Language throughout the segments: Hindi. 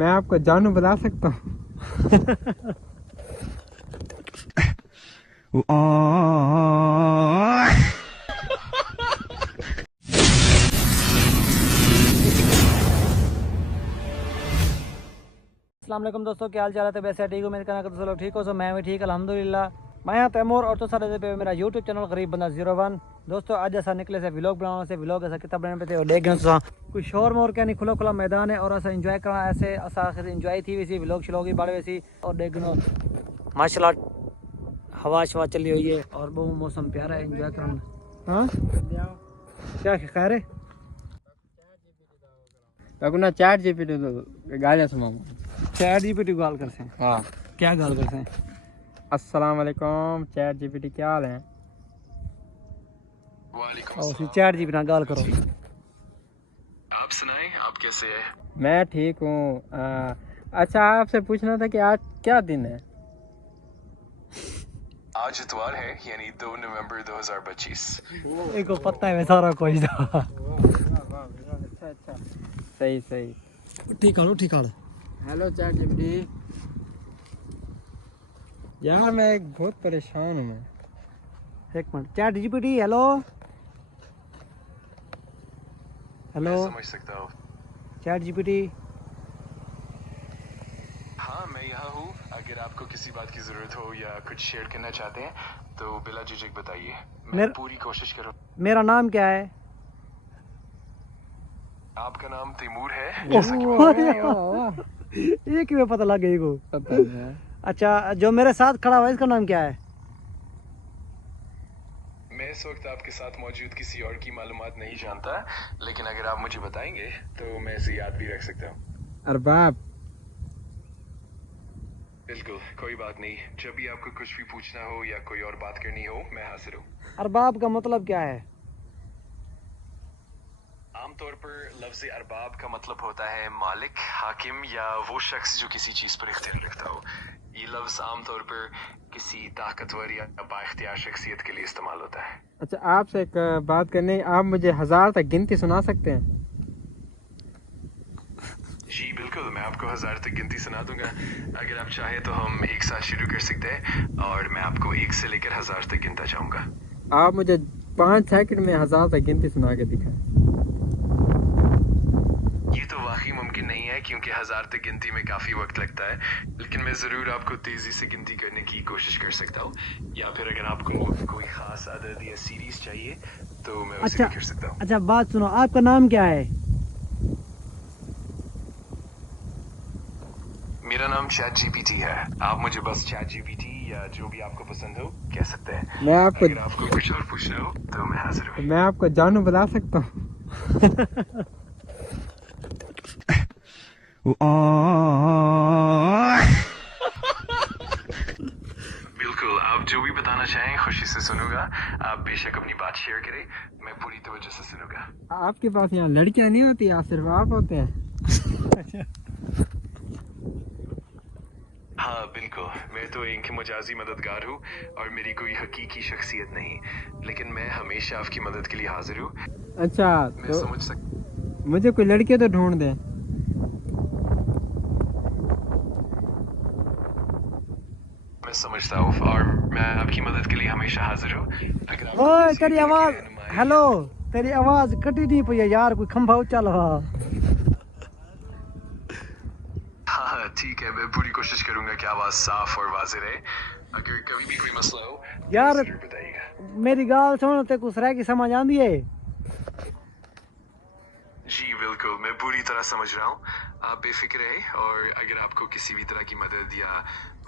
मैं आपको जानू बता सकता हूँ। अस्सलाम वालेकुम दोस्तों, क्या हाल चाल है? तो वैसे ठीक हो, मेरे कहना करते लोग ठीक हो। सो मैं भी ठीक अल्हम्दुलिल्लाह। मैं यहाँ तैमूर और तो सारे पे मेरा यूट्यूब चैनल गरीब बंदा 01। दोस्तों आज ऐसा निकले से व्लॉग बनाने से व्लॉग ऐसा कितना बनाने पे और देख गए कोई शोर मोर क्या नहीं, खुला खुला मैदान है और ऐसा एंजॉय करना ऐसे ऐसा एंजॉय थी वैसी व्लॉग शलोगी बाड़े वैसी और देख गए माशाल्लाह हवा शवा चली हुई है और बहुत मौसम प्यारा है एंजॉय करना। हाँ क्या खैर है? ना चैट जीपीटी तो गालियाँ सुनाऊँ। चैट जीपीटी गाल करते हैं? हाँ, क्या गाल करते हैं? अस्सलाम वालेकुम चैट जीपीटी, क्या हाल है? और चैट जीपीटी ना गाल करो। आप सुनाएं, आप कैसे हैं? मैं ठीक हूँ। अच्छा, आपसे पूछना था कि आज क्या दिन है? आज इतवार है, यानी 2 नवंबर 2025। एक को पता है मैं सारा कुछ था। अच्छा अच्छा, सही सही। ठीक है ठीक है। हेलो चैट जीपीटी, यार मैं बहुत परेशान हूँ। मैं एक minute, chat GPT hello hello मैं समझ सकता हूँ। Chat GPT. हाँ, मैं यहाँ हूँ। अगर आपको किसी बात की जरूरत हो या कुछ शेयर करना चाहते हैं तो बिला झिझक बताइए, मैं पूरी कोशिश करूँ। मेरा नाम क्या है? आपका नाम तैमूर है? एक में पता लग गई को। पता है। अच्छा, जो मेरे साथ खड़ा हुआ है इसका नाम क्या है? मैं इस वक्त आपके साथ मौजूद किसी और की मालूमात नहीं जानता, लेकिन अगर आप मुझे बताएंगे तो मैं इसे याद भी रख सकता हूँ। अरबाब। बिल्कुल, कोई बात नहीं। जब भी आपको कुछ भी पूछना हो या कोई और बात करनी हो, मैं हाजिर हूँ। अरबाब का मतलब क्या है? आमतौर पर लफ्ज़ अरबाब का मतलब होता है मालिक, हाकिम या वो शख्स जो किसी चीज पर इख्तियार रखता हो। ये लफ्ज़ आमतौर पर किसी ताकतवर या बाइख्तियार शख्सियत के लिए इस्तेमाल होता है। अच्छा, आपसे एक बात करनी, आप मुझे 1000 तक गिनती सुना सकते हैं? जी बिल्कुल, मैं आपको 1000 तक गिनती सुना दूंगा। अगर आप चाहें तो हम एक साथ शुरू कर सकते हैं और मैं आपको 1 से लेकर 1000 तक गिनता जाऊंगा। आप मुझे 5 सेकंड में 1000 तक गिनती सुना के दिखाएं। ये तो वाकई मुमकिन नहीं है क्योंकि 1000 तक गिनती में काफी वक्त लगता है, लेकिन मैं जरूर आपको तेजी से गिनती करने की कोशिश कर सकता हूँ। या फिर अगर आपको कोई खास आदत या सीरीज चाहिए तो मैं उसे भी कर सकता हूँ। अच्छा बात सुनो, आपका नाम क्या है? मेरा नाम चैट जीपीटी है। आप मुझे बस चैट जीपीटी या जो भी आपको पसंद हो कह सकते हैं। मैं आपको अगर आपको कुछ और पूछना हो तो मैं हाजिर हूँ। मैं आपको जानू बता सकता हूँ। बिल्कुल, आप जो भी बताना चाहें खुशी से सुनूंगा। आप बेशक अपनी बात शेयर करें, मैं पूरी तवज्जो से सुनूंगा। आपके पास यहाँ लड़कियाँ नहीं होती, यहाँ सिर्फ आप होते हैं। हाँ बिल्कुल, मैं तो एक मजाजी मददगार हूँ और मेरी कोई हकीकी शख्सियत नहीं, लेकिन मैं हमेशा आपकी मदद के लिए हाजिर हूँ। अच्छा, मैं तो समझ सकता। मुझे कोई लड़के तो ढूंढ दें। मैं समझता हूँ और मैं आपकी मदद के लिए हमेशा हाजिर हूँ। अगर आपको ओए किसी तेरी तरह की आवाज, रहनुमाई हेलो तेरी आवाज कटी नहीं पई है यार, कोई खंभा ऊंचा लगा। हाँ ठीक है, मैं पूरी कोशिश करूंगा कि आवाज साफ और वाज़ेह रहे। अगर कभी भी कोई मसला हो तो यार जरूर बताइएगा। मेरी गाल सुन, ते कुछ रह की समझ आंदी है? जी बिल्कुल, मैं पूरी तरह समझ रहा हूँ। आप बेफिक्र रहे और अगर आपको किसी भी तरह की मदद या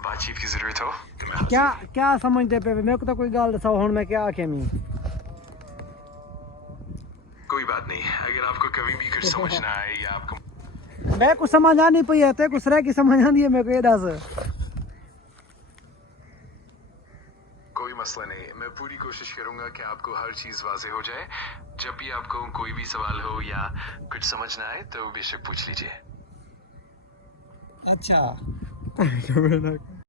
बातचीत की जरूरत हो तो मैं क्या हाजिर हूँ। क्या समझते पे? मेरे को तो कोई गाल दसाओ हुन मैं क्या आखे मी। कोई बात नहीं, अगर आपको कभी भी कुछ समझ ना आए या आपको मैं कुछ समझ आ नहीं पई है, ते कुछ रह की समझ आंदी है मेरे को ये दस। कोई मसला नहीं, मैं पूरी कोशिश करूंगा कि आपको हर चीज वाज़ेह हो जाए। जब भी आपको कोई भी सवाल हो या कुछ समझ ना आए तो बेशक पूछ लीजिए। अच्छा